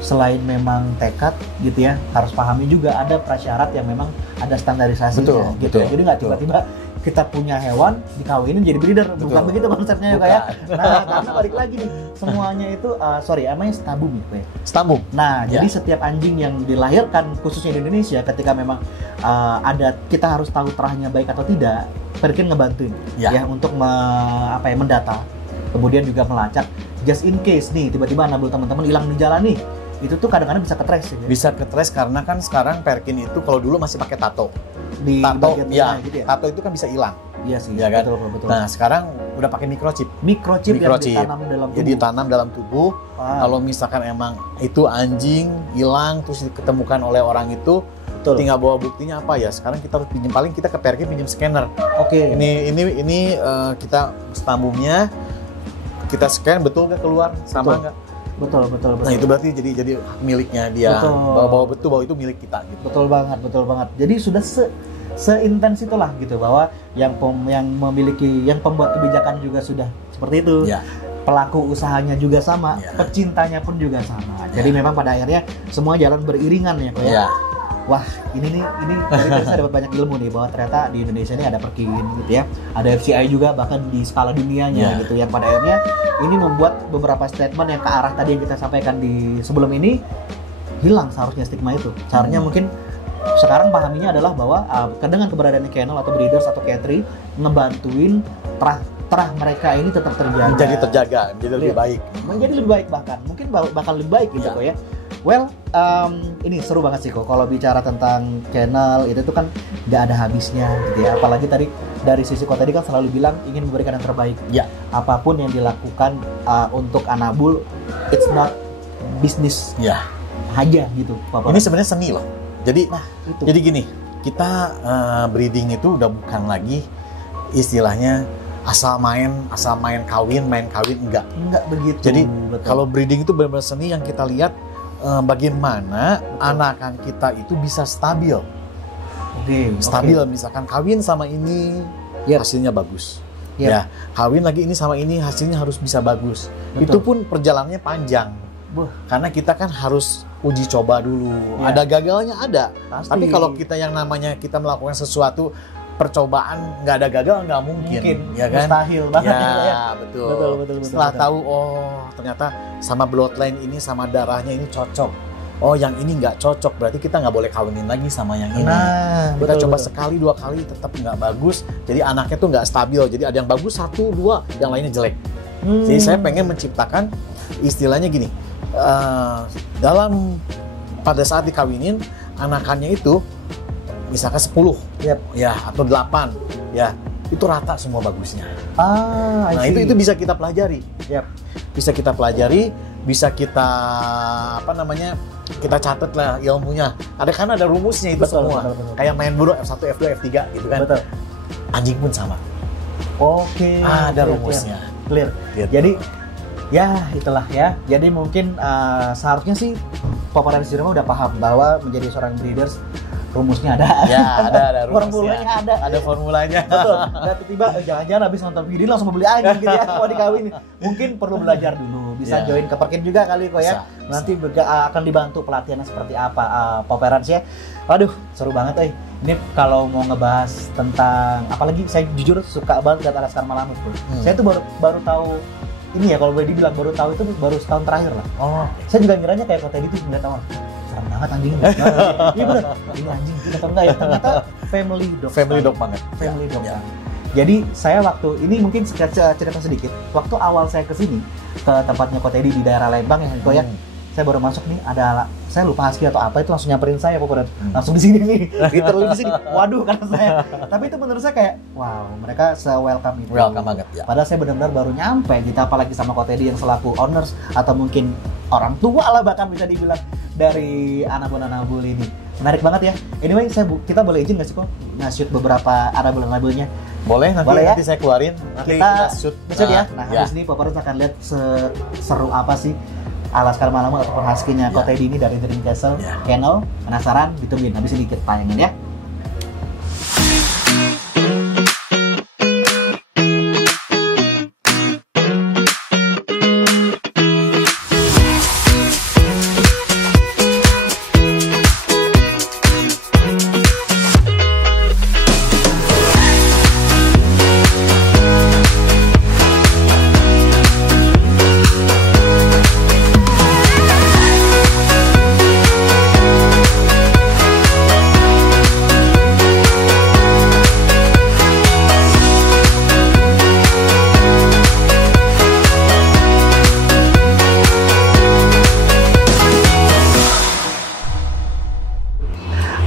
selain memang tekad gitu ya, harus pahami juga ada prasyarat yang memang ada standarisasinya gitu. Jadi nggak tiba-tiba kita punya hewan dikawinin jadi breeder, bukan begitu konsepnya ya kayak. Nah karena balik lagi nih, semuanya itu namanya stabum ya. Stabum. Nah jadi setiap anjing yang dilahirkan khususnya di Indonesia ketika memang kita harus tahu terahnya baik atau tidak, Perkin ngebantuin ya untuk mendata, kemudian juga melacak just in case nih tiba-tiba nabul teman-teman hilang di jalan nih. Itu tuh kadang-kadang bisa ke-trace ya? Bisa ke-trace karena kan sekarang Perkin itu kalau dulu masih pakai tato. Tato gitu ya? Tato itu kan bisa hilang. Iya sih, ya kan? Betul. Nah sekarang udah pakai microchip yang ditanam dalam tubuh. Jadi ditanam dalam tubuh. Kalau misalkan emang itu anjing hilang terus diketemukan oleh orang itu, tinggal bawa buktinya apa ya? Sekarang kita harus paling kita ke Perkin pinjam scanner. Oke. Ini kita stambumnya kita scan betul nggak keluar sama nggak? Betul. Nah itu berarti jadi miliknya dia. Bahwa itu milik kita. Gitu. Betul banget. Jadi sudah seintens itulah gitu, bahwa yang pembuat kebijakan juga sudah seperti itu. Ya. Pelaku usahanya juga sama, pecintanya pun juga sama. Jadi memang pada akhirnya semua jalan beriringan ya kok ya. Wah ini dari saya dapat banyak ilmu nih, bahwa ternyata di Indonesia ini ada Perkin gitu ya, ada FCI juga bahkan di skala dunianya gitu, yang pada akhirnya ini membuat beberapa statement yang ke arah tadi yang kita sampaikan di sebelum ini hilang seharusnya stigma itu. Seharusnya mungkin sekarang pahaminya adalah bahwa dengan keberadaan kennel atau breeders atau cattery ngebantuin terah mereka ini tetap terjaga, menjadi lebih baik. Menjadi lebih baik, mungkin bahkan lebih baik gitu kok ya. Well, ini seru banget sih kok kalau bicara tentang kennel itu tuh kan nggak ada habisnya gitu ya. Apalagi tadi dari sisi kok tadi kan selalu bilang ingin memberikan yang terbaik. Ya. Apapun yang dilakukan untuk Anabul, it's not business. Ya. Aja gitu. Ini sebenarnya seni loh. Jadi gini, kita breeding itu udah bukan lagi istilahnya asal main kawin enggak begitu. Jadi kalau breeding itu benar-benar seni yang kita lihat bagaimana anakan kita itu bisa stabil. Stabil. Misalkan kawin sama ini hasilnya bagus. Ya, kawin lagi ini sama ini hasilnya harus bisa bagus. Betul. Itu pun perjalanannya panjang. Karena kita kan harus uji coba dulu. Ada gagalnya ada. Pasti. Tapi kalau kita yang namanya kita melakukan sesuatu percobaan nggak ada gagal nggak mungkin, ya kan? Mustahil banget ya. Betul. Setelah tahu ternyata sama bloodline ini sama darahnya ini cocok. Yang ini nggak cocok, berarti kita nggak boleh kawinin lagi sama yang ini. Kita coba sekali 2 kali tetap nggak bagus, jadi anaknya tuh nggak stabil. Jadi ada yang bagus 1, 2, yang lainnya jelek. Jadi saya pengen menciptakan istilahnya gini, pada saat dikawinin anakannya itu misalkan 10 atau 8 itu rata semua bagusnya. Itu bisa kita pelajari. Bisa kita pelajari, bisa kita kita catat lah ilmunya. Karena ada rumusnya itu semua. Betul. Kayak main burung F1, F2, F3 gitu kan. Betul. Anjing pun sama. Ada rumusnya. Clear. Gitu. Jadi ya itulah ya. Jadi mungkin seharusnya sih Paparazzi di rumah udah paham bahwa menjadi seorang breeders rumusnya ada. Ada rumusnya. Formulanya ada. Ada formulanya. Betul. Dan tiba-tiba jangan-jangan habis nonton video langsung beli anjing gitu ya. Mau dikawin. Mungkin perlu belajar dulu. Bisa join ke Perkin juga kali kok ya. Nanti akan dibantu pelatihannya seperti apa Paparazzi ya. Aduh, seru banget Ini kalau mau ngebahas tentang apalagi saya jujur suka banget lihat Alaskar Malamut, bro. Saya tuh baru tahu ini ya, kalau boleh dibilang baru tahu itu baru setahun terakhir lah. Saya juga ngiranya kayak Kota itu 9 tahun. serem banget anjing. Iya bener, ini anjing atau enggak ya? Ternyata family dog. Family dog banget. Family dog. Ya. Jadi saya waktu ini mungkin cerita sedikit. Waktu awal saya ke sini ke tempatnya Ko Teddy di daerah Lembang ya, Ko ya. Saya baru masuk nih, saya lupa husky atau apa itu langsung nyamperin saya pokoknya. Langsung di sini nih, literally di sini. Waduh kata saya. Tapi itu menurut saya kayak wow, mereka se-welcome itu. Welcome banget ya. Padahal saya benar-benar baru nyampe gitu, apalagi sama Ko Teddy yang selaku owners atau mungkin orang tua lah bahkan bisa dibilang dari Anabul ini. Menarik banget ya. Anyway, kita boleh izin nggak sih kok nge-shoot beberapa Anabul-nya? Boleh, nanti saya keluarin. Nanti kita shoot ya. Nah, habis ini Paparazzi akan lihat seru apa sih Alaskar Malamut ataupun husky-nya Ko Teddy ini dari Dream Castle Kennel. Penasaran? Ditungguin. Habis ini kita tayangin ya.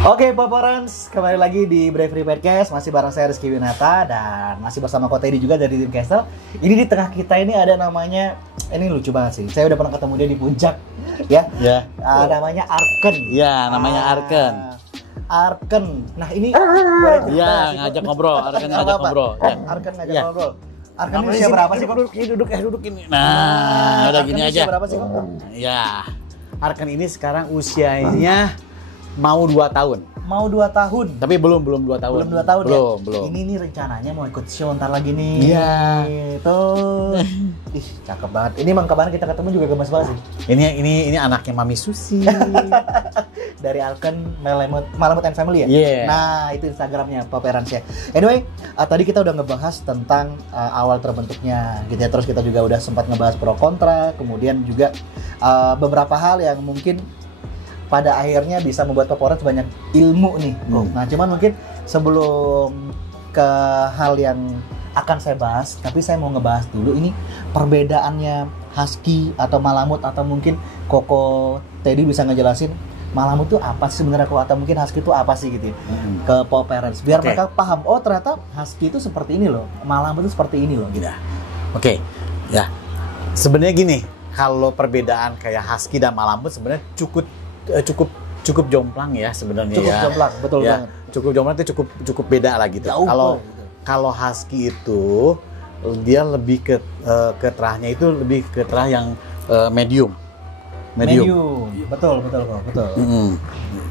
Oke, Paparans, kembali lagi di Bravery Podcast. Masih bareng saya Rizky Winata dan masih bersama Ko Teddy juga dari Dream Castle. Ini di tengah kita ini ada namanya, ini lucu banget sih. Saya udah pernah ketemu dia di puncak, ya. Namanya Arken. Ya, namanya Arken. Arken. Nah ini boleh cerita Ya, sih, ngajak Ko? ngobrol. Arken ngajak ngobrol. Ya. Arken ngajak Ya. ngobrol. Arken Namanya usia berapa sih, Ko? Duduk ini. Nah, udah Arken gini usia aja. berapa sih, Ko? Ya. Arken ini sekarang usianya mau 2 tahun. Mau 2 tahun. Tapi belum 2 tahun. Belum 2 tahun Belum. Ini nih rencananya mau ikut show ntar lagi nih. Iya. Tuh. Ih, cakep banget. Ini emang kemarin kita ketemu juga gemes banget sih. Ini anaknya Mami Susi. Dari Arken Malamut and Family ya? Yeah. Nah, itu Instagramnya Paparans ya. Anyway, tadi kita udah ngebahas tentang awal terbentuknya gitu ya. Terus kita juga udah sempat ngebahas pro kontra, kemudian juga beberapa hal yang mungkin pada akhirnya bisa membuat Paparans banyak ilmu nih. Nah, cuman mungkin sebelum ke hal yang akan saya bahas, tapi saya mau ngebahas dulu ini perbedaannya husky atau malamut, atau mungkin Koko Teddy bisa ngejelasin malamut itu apa sih sebenarnya, atau mungkin husky itu apa sih gitu ya, ke Paparans biar mereka paham, oh ternyata husky itu seperti ini loh, malamut itu seperti ini loh gitu. Oke. Ya. Sebenarnya gini, kalau perbedaan kayak husky dan malamut sebenarnya cukup jomplang ya sebenarnya. Cukup jomplang, betul ya, banget. Cukup jomplang itu cukup beda lah gitu. Kalau husky itu dia lebih ke terahnya itu lebih ke terah yang medium. Betul.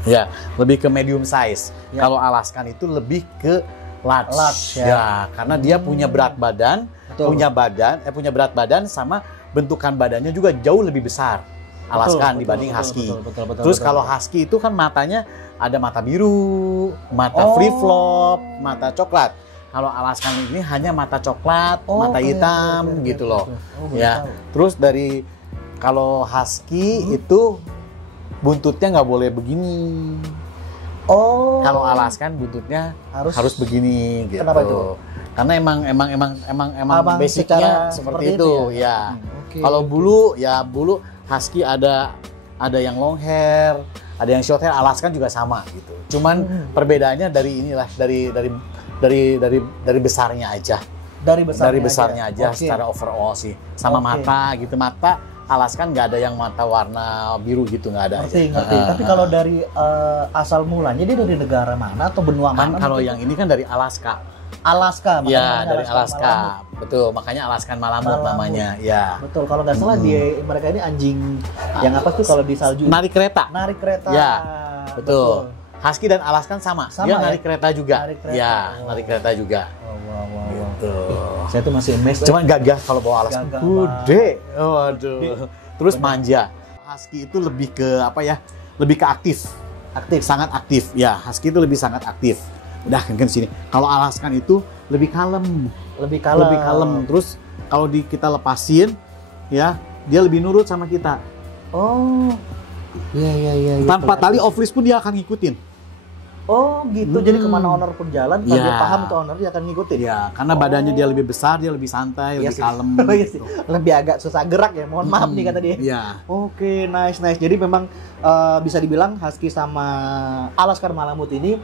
Ya, lebih ke medium size. Ya. Kalau Alaskan itu lebih ke large ya, karena dia punya berat badan, punya berat badan sama bentukan badannya juga jauh lebih besar. Alaskan dibanding husky. Terus kalau husky itu kan matanya ada mata biru, mata free flop, mata coklat. Kalau Alaskan ini hanya mata coklat, mata hitam gitu loh. Ya. Terus dari kalau husky itu buntutnya nggak boleh begini. Kalau Alaskan buntutnya harus begini gitu. Kenapa itu? Karena emang basicnya seperti itu ya. Kalau bulu husky ada yang long hair, ada yang short hair. Alaskan juga sama gitu. Cuman perbedaannya dari inilah dari besarnya aja. Dari besarnya aja secara overall sih. Sama mata gitu. Mata Alaskan nggak ada yang mata warna biru gitu, nggak ada. Ngerti. Tapi kalau dari asal mulanya dia dari negara mana atau benua mana? Kalau yang ini kan dari Alaska. Ya, dari Alaska. Betul, makanya Alaskan Malamut namanya. Ya. Betul, kalau nggak salah mereka ini anjing yang apa tuh kalau di salju? Narik kereta. Ya, betul. Husky dan Alaskan sama dia narik kereta juga. Narik kereta juga. Gitu. Saya tuh masih amazed. Cuman gagah kalau bawa Alaskan. Gede. Waduh. Terus manja. Husky itu lebih ke apa ya? Lebih ke aktif, sangat aktif. Ya, Husky itu lebih sangat aktif. Udah kan sini. Kalau Alaskan itu lebih kalem. Terus kalau kita lepasin, ya dia lebih nurut sama kita. Iya. Tanpa tali off leash pun dia akan ngikutin. Oh gitu, jadi kemana owner pun jalan, kalau dia paham itu owner dia akan ngikutin. Iya, karena badannya dia lebih besar, dia lebih santai, lebih kalem. Gitu. Lebih agak susah gerak ya, mohon maaf nih kata dia. Iya. Oke, nice. Jadi memang bisa dibilang Husky sama Alaskan Malamut ini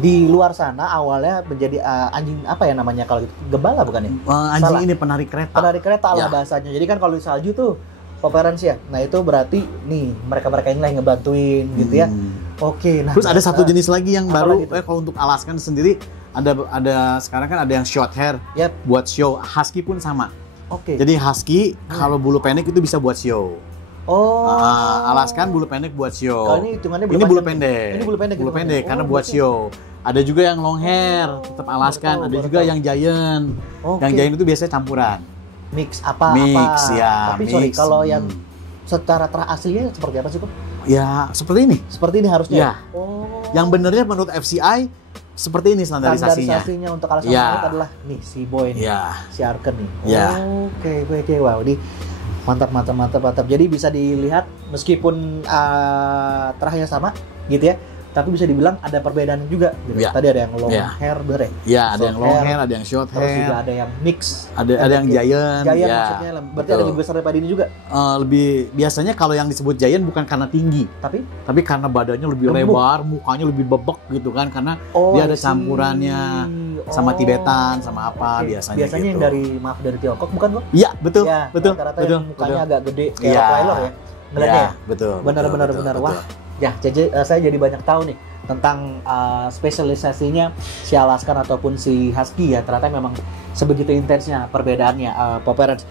di luar sana awalnya menjadi anjing apa ya namanya kalau gitu, gembala bukan ya? Anjing ini penarik kereta. Penarik kereta lah bahasanya. Jadi kan kalau di salju tuh Pomerans ya. Nah itu berarti nih mereka inilah yang ngebantuin gitu ya. Oke. Nah terus ada satu jenis lagi yang baru. gitu? Kalau untuk Alaskan sendiri ada sekarang kan ada yang short hair buat show. Husky pun sama. Oke. Jadi Husky kalau bulu pendek itu bisa buat show. Oh. Alaskan bulu pendek buat show. Kalau ini hitungannya bulu pendek. Ini bulu pendek. Bulu pendek karena buat show. Ada juga yang long hair, tetap Alaskan. Ada juga yang giant. Yang giant itu biasanya campuran. Mix apa? Ya. Tapi sorry, kalau yang secara aslinya seperti apa sih kok? Ya seperti ini. Seperti ini harusnya. Ya. Yang benernya menurut FCI seperti ini standarisasinya. Standarisasinya untuk Alaskan Malamut adalah nih si Boy nih, si Arken nih. Oke, wow, ini mantap. Jadi bisa dilihat meskipun terahnya sama gitu ya, tapi bisa dibilang ada perbedaan juga gitu. Tadi ada yang long hair bener ya? Iya, ada yang long hair, ada yang short hair. Terus juga ada yang mix. Ada yang giant. Giant maksudnya, berarti ada lebih besar daripada ini juga? Lebih, biasanya kalau yang disebut giant bukan karena tinggi. Tapi karena badannya lebih lebar, mukanya lebih bebek gitu kan. Karena dia ada campurannya sama Tibetan, sama apa biasanya gitu. Yang dari Tiongkok bukan kok? Iya, betul. Rata-rata yang mukanya agak gede kayak Rottweiler ya? Iya, betul. Benar. Wah, ya, saya jadi banyak tahu nih tentang spesialisasinya si Alaskan ataupun si Husky ya. Ternyata memang sebegitu intensnya perbedaannya, Pomerans.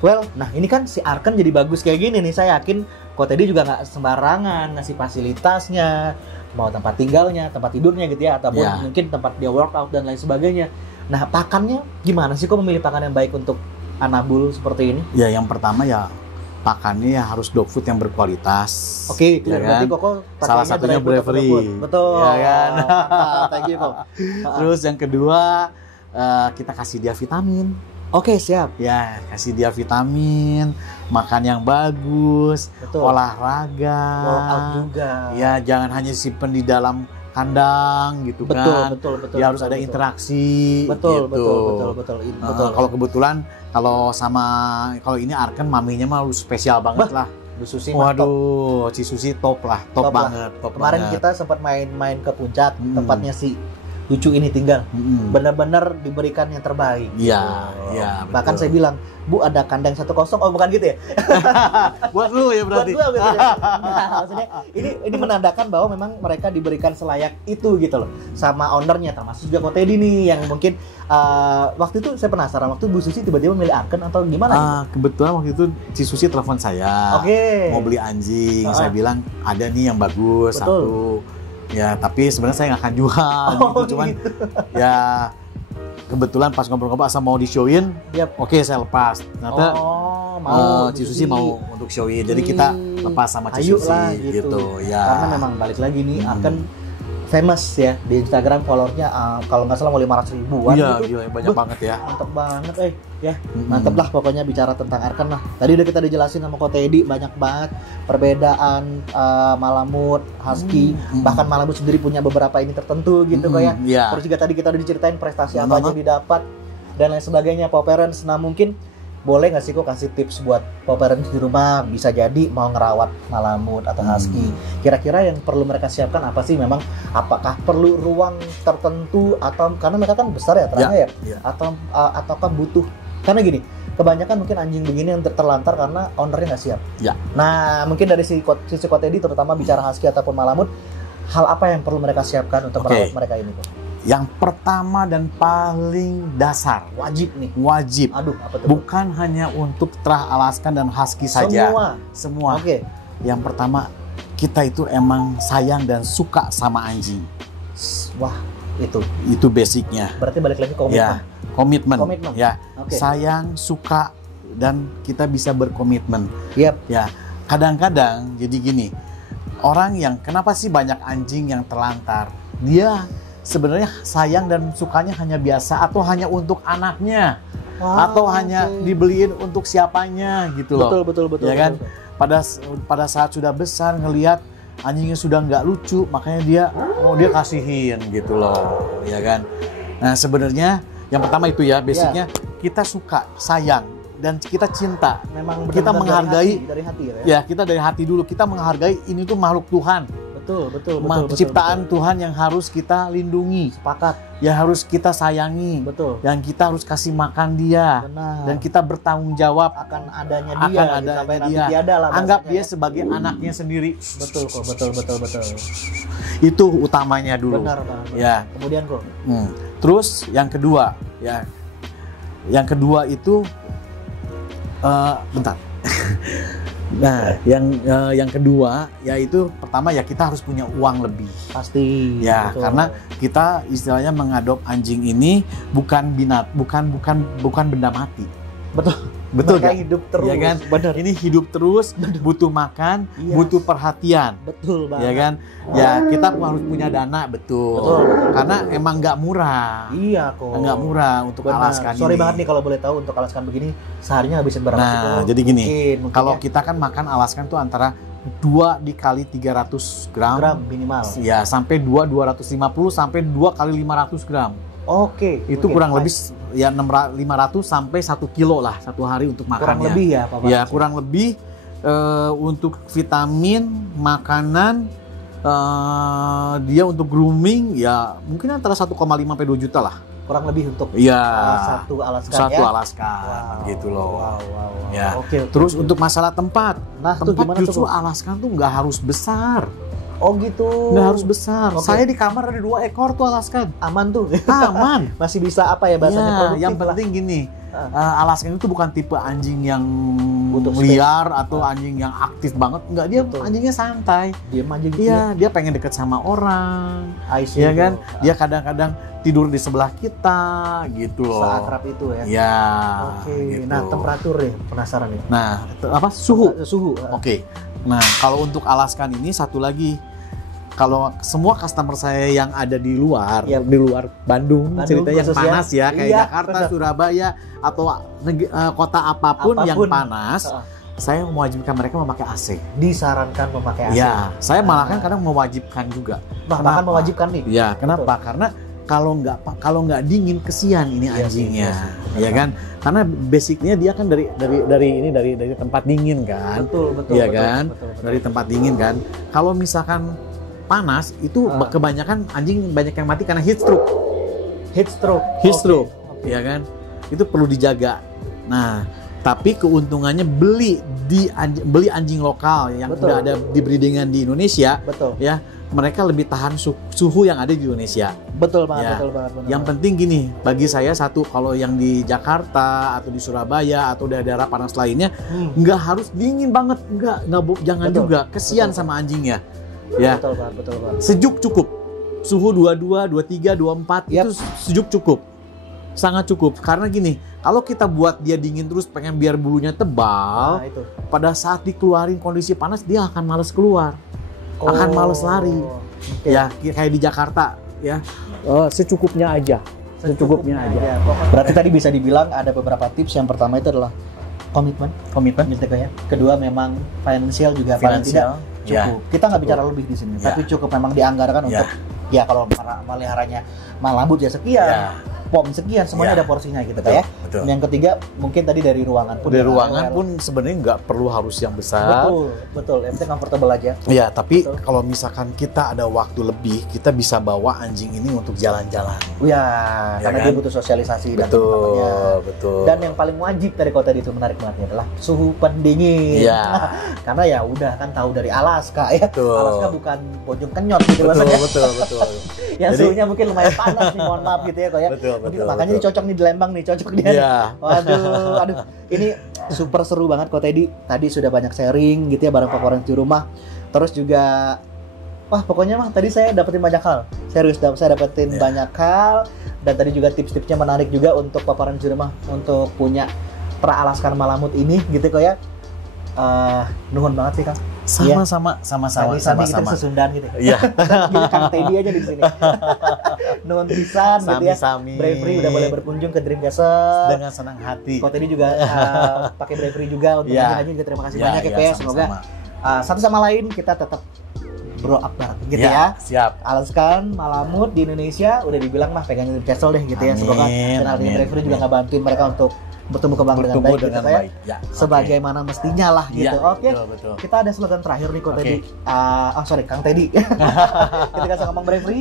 Well, nah ini kan si Arken jadi bagus kayak gini nih. Saya yakin Ko Teddy juga nggak sembarangan ngasih fasilitasnya, mau tempat tinggalnya, tempat tidurnya gitu ya, ataupun mungkin tempat dia workout dan lain sebagainya. Nah, pakannya gimana sih kok memilih pakan yang baik untuk Anabul seperti ini? Ya, yang pertama ya pakannya ya harus dog food yang berkualitas. Oke, berarti Koko salah satunya Bravery. Betul. Ya kan? Thank you, Kok. Terus yang kedua, kita kasih dia vitamin. Oke, siap. Ya, kasih dia vitamin, makan yang bagus, olahraga. Workout juga. Ya, jangan hanya simpen di dalam kandang gitu kan. Betul. Dia harus ada interaksi. Betul. Kalau kebetulan kalau ini Arken maminya mah spesial banget lah. Bu Susi waduh, si Susi top banget. Kemarin kita sempat main ke puncak, tempatnya si lucu ini tinggal. Benar-benar diberikan yang terbaik. Iya, bahkan saya bilang, Bu ada kandang 1-0. Oh, bukan gitu ya? Buat lu ya berarti. Buat gua gitu. Nah, maksudnya ini menandakan bahwa memang mereka diberikan selayak itu gitu loh sama ownernya, termasuk juga Ko Teddy nih yang mungkin waktu itu saya penasaran, waktu Bu Susi tiba-tiba milih Arken atau gimana? Kebetulan waktu itu si Susi telepon saya. Mau beli anjing. Saya bilang ada nih yang bagus satu. Ya, tapi sebenarnya saya nggak akan jual gitu. Cuman ya kebetulan pas ngobrol-ngobrol asal mau di-showin, oke, saya lepas. Ternyata Ci Susi mau untuk showin. Jadi kita lepas sama Ci Susi gitu. Ya. Karena memang balik lagi nih akan famous ya di Instagram, followernya kalau nggak salah mau 500 ribuan. Iya, gila, banyak banget ya. Mantep banget, ya. Mantep lah pokoknya bicara tentang Arken lah. Tadi udah kita dijelasin sama Ko Teddy banyak banget perbedaan Malamut, Husky, bahkan Malamut sendiri punya beberapa ini tertentu gitu kok ya. Terus juga tadi kita udah diceritain prestasi apa aja didapat dan lain sebagainya, Pomerans. Nah, mungkin boleh nggak sih kok kasih tips buat Pomerans di rumah, bisa jadi mau ngerawat Malamut atau Husky, kira-kira yang perlu mereka siapkan apa sih? Memang apakah perlu ruang tertentu atau karena mereka kan besar ya terangnya ataukah butuh, karena gini, kebanyakan mungkin anjing begini yang terlantar karena ownernya nggak siap. Nah, mungkin dari sisi Ko Teddy terutama bicara Husky ataupun Malamut, hal apa yang perlu mereka siapkan untuk merawat mereka ini kok? Yang pertama dan paling dasar, wajib nih. Aduh, apa tuh? Bukan hanya untuk terah Alaskan dan Husky saja. Semua. Oke. Yang pertama, kita itu emang sayang dan suka sama anjing. Wah, itu basicnya. Berarti balik lagi komitmen. Ya. Sayang, suka, dan kita bisa berkomitmen. Ya. Kadang-kadang jadi gini, orang yang kenapa sih banyak anjing yang terlantar? Dia sebenarnya sayang dan sukanya hanya biasa atau hanya untuk anaknya atau hanya dibeliin untuk siapanya gitu loh. Betul. Ya kan? pada saat sudah besar ngelihat anjingnya sudah nggak lucu, makanya dia kasihin gitu loh, ya kan. Nah sebenarnya yang pertama itu ya, basicnya kita suka, sayang, dan kita cinta. Memang Kita menghargai dari hati ya, kita dari hati dulu, kita menghargai ini tuh makhluk Tuhan. Betul. Ciptaan Tuhan yang harus kita lindungi, Sepakat. yang harus kita sayangi, Betul. yang kita harus kasih makan dia. Benar. Dan kita bertanggung jawab akan adanya akan dia, adanya sampai dia. nanti tiada lah. Anggap bahasanya, dia ya. sebagai anaknya sendiri. Betul kok, betul. Itu utamanya dulu. Benar banget. Ya. Kemudian kok. Terus yang kedua, ya. Yang kedua itu bentar. Nah, yang kedua yaitu pertama ya kita harus punya uang lebih. Pasti. Ya, betul. karena kita istilahnya mengadop anjing ini bukan benda mati. Betul Mereka kan? hidup terus. Ya kan? Benar. Ini hidup terus, butuh makan, Yes. butuh perhatian. Betul banget. Ya kan? Ya, kita harus punya dana, betul. Karena emang nggak murah. Iya kok. Nggak murah untuk Benar. alaskan Sorry ini. banget nih kalau boleh tahu untuk alaskan begini seharinya habisin berapa sih, Nah, kok? jadi gini, Mungkin kalau ya. kita kan makan alaskan tuh antara 2 dikali 300 gram, gram minimal. ya sampai 250 sampai 2 kali 500 gram. Oke. Itu Oke, kurang baik. lebih ya 500 sampai 1 kilo lah satu hari untuk makannya. Kurang lebih ya, Pak. Ya, kurang lebih untuk vitamin, makanan, dia untuk grooming ya mungkin antara 1,5 sampai 2 juta lah. Kurang lebih untuk Iya. satu alaskan Satu ya. alaskan gitu loh. Wow. Ya. Oke. Terus untuk masalah tempat, Nah, tuh tempat gimana justru tuh? alaskan tuh nggak harus besar, Oh gitu. nggak harus besar. Oke. Saya di kamar ada 2 ekor tuh alaskan, Aman tuh. aman. Masih bisa apa ya bahasanya? Ya, Produktif yang lah. penting gini, alaskan itu bukan tipe anjing yang Butuh liar atau anjing yang aktif banget. Enggak, dia Betul. anjingnya santai. Diem aja gitu. Iya, dia pengen deket sama orang, I see ya kan? tuh. Dia kadang-kadang tidur di sebelah kita, gitu loh. Seakrab itu ya. Ya. Oke. gitu. Nah, temperatur deh, penasaran nih. Nah, apa suhu? Suhu. Oke. Nah, kalau untuk alaskan ini satu lagi, kalau semua customer saya yang ada di luar, Yap. di luar Bandung ceritanya yang khususnya. panas ya, kayak Iya, Jakarta, benar. Surabaya, atau kota apapun yang Apapun. panas, saya mewajibkan mereka memakai AC. Disarankan memakai AC. Ya, saya malah kan kadang mewajibkan juga. Bahkan Kenapa? mewajibkan nih. Ya, kenapa? Karena kalau nggak dingin kesian ini Iya sih, anjingnya, iya sih. ya kan? Karena basicnya dia kan dari tempat dingin kan. Betul. Iya kan? Betul. Dari tempat dingin kan. Kalau misalkan panas itu kebanyakan anjing banyak yang mati karena heat stroke. Heat stroke. Heat stroke, Oke. ya kan? Itu perlu dijaga. Nah, tapi keuntungannya beli anjing lokal yang Betul. udah ada di breedingan di Indonesia, Betul. ya mereka lebih tahan suhu yang ada di Indonesia. Betul banget, Ya. betul banget. benar Yang banget. penting gini, bagi saya satu, kalau yang di Jakarta atau di Surabaya atau daerah panas lainnya, nggak harus dingin banget, jangan Betul. juga, kesian Betul. sama anjingnya. Ya, Betul banget. sejuk cukup, suhu 22, 23, 24 Yap. itu sejuk cukup, sangat cukup. Karena gini, kalau kita buat dia dingin terus, pengen biar bulunya tebal, Nah, itu. pada saat dikeluarin kondisi panas dia akan males keluar, akan males lari. Oke. Ya kayak di Jakarta, ya secukupnya aja. Berarti tadi bisa dibilang ada beberapa tips. Yang pertama itu adalah komitmen gitu ya. Kedua memang finansial juga paling tidak cukup. Kita nggak bicara lebih di sini, tapi cukup memang dianggarkan untuk ya kalau meliharanya malamut ya sekian, pom sekian, semuanya ada porsinya gitu kan ya. Betul. Yang ketiga mungkin tadi dari ruangan pun. Dari ya, ruangan well. pun sebenarnya nggak perlu harus yang besar. Betul. Yang penting comfortable aja. Ya, tapi Betul. kalau misalkan kita ada waktu lebih, kita bisa bawa anjing ini untuk jalan-jalan. Ya, karena kan? dia butuh sosialisasi dan teman-temannya. Betul. Dan yang paling wajib dari kota itu menarik banget adalah suhu pendingin. Iya. Karena ya udah kan tahu dari Alaska ya. Betul. Alaska bukan bojong kenyot gitu betul, maksudnya. betul. Yang Jadi- suhunya mungkin lumayan panas nih, mohon maaf gitu ya kok ya. Betul. Makanya ini cocok nih di Lembang nih, cocok dia. Iya. Aduh. Ini super seru banget kok Teddy. Tadi sudah banyak sharing gitu ya bareng Pak Warren di rumah. Terus juga wah pokoknya mah tadi saya dapetin banyak hal. Serius, saya dapetin Iya. banyak hal. Dan tadi juga tips-tipsnya menarik juga untuk paparan di rumah untuk punya pra Alaskan Malamut ini gitu kok ya. Nuhun banget sih Kang. Sama-sama. Sami kita sesundan gitu. Iya. Jadi Kang Teddy aja di sini. Nuhun pisan gitu ya. Sami. Bravery udah boleh berkunjung ke Dream Castle. Dengan senang hati. Kok tadi juga pakai Bravery juga untuk Iya. juga terima kasih Iya, banyak ya iya, Ko ya. sama-sama. Semoga satu sama lain kita tetap grow up bareng gitu ya. Siap. Alaskan Malamut di Indonesia udah dibilang mah pegangin Dream Castle deh gitu ya. Semoga dengan amin, Bravery juga ngebantuin mereka untuk bertumbuh kembang dengan baik gitu ya. Ya, Sebagaimana mestinya lah gitu. Iya, Oke. betul. Kita ada slogan terakhir nih Ko Oke. Teddy. Sorry Kang Teddy. Ketika saya ngomong Bravery,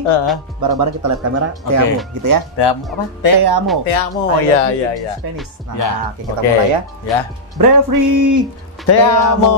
bareng-bareng kita lihat kamera, Oke. te amo gitu ya. Te amo apa? Te amo. Te amo. I Iya, love you iya, in iya. Spanish. Nah, Ya, oke, kita oke. mulai ya. Ya. Bravery, Te amo.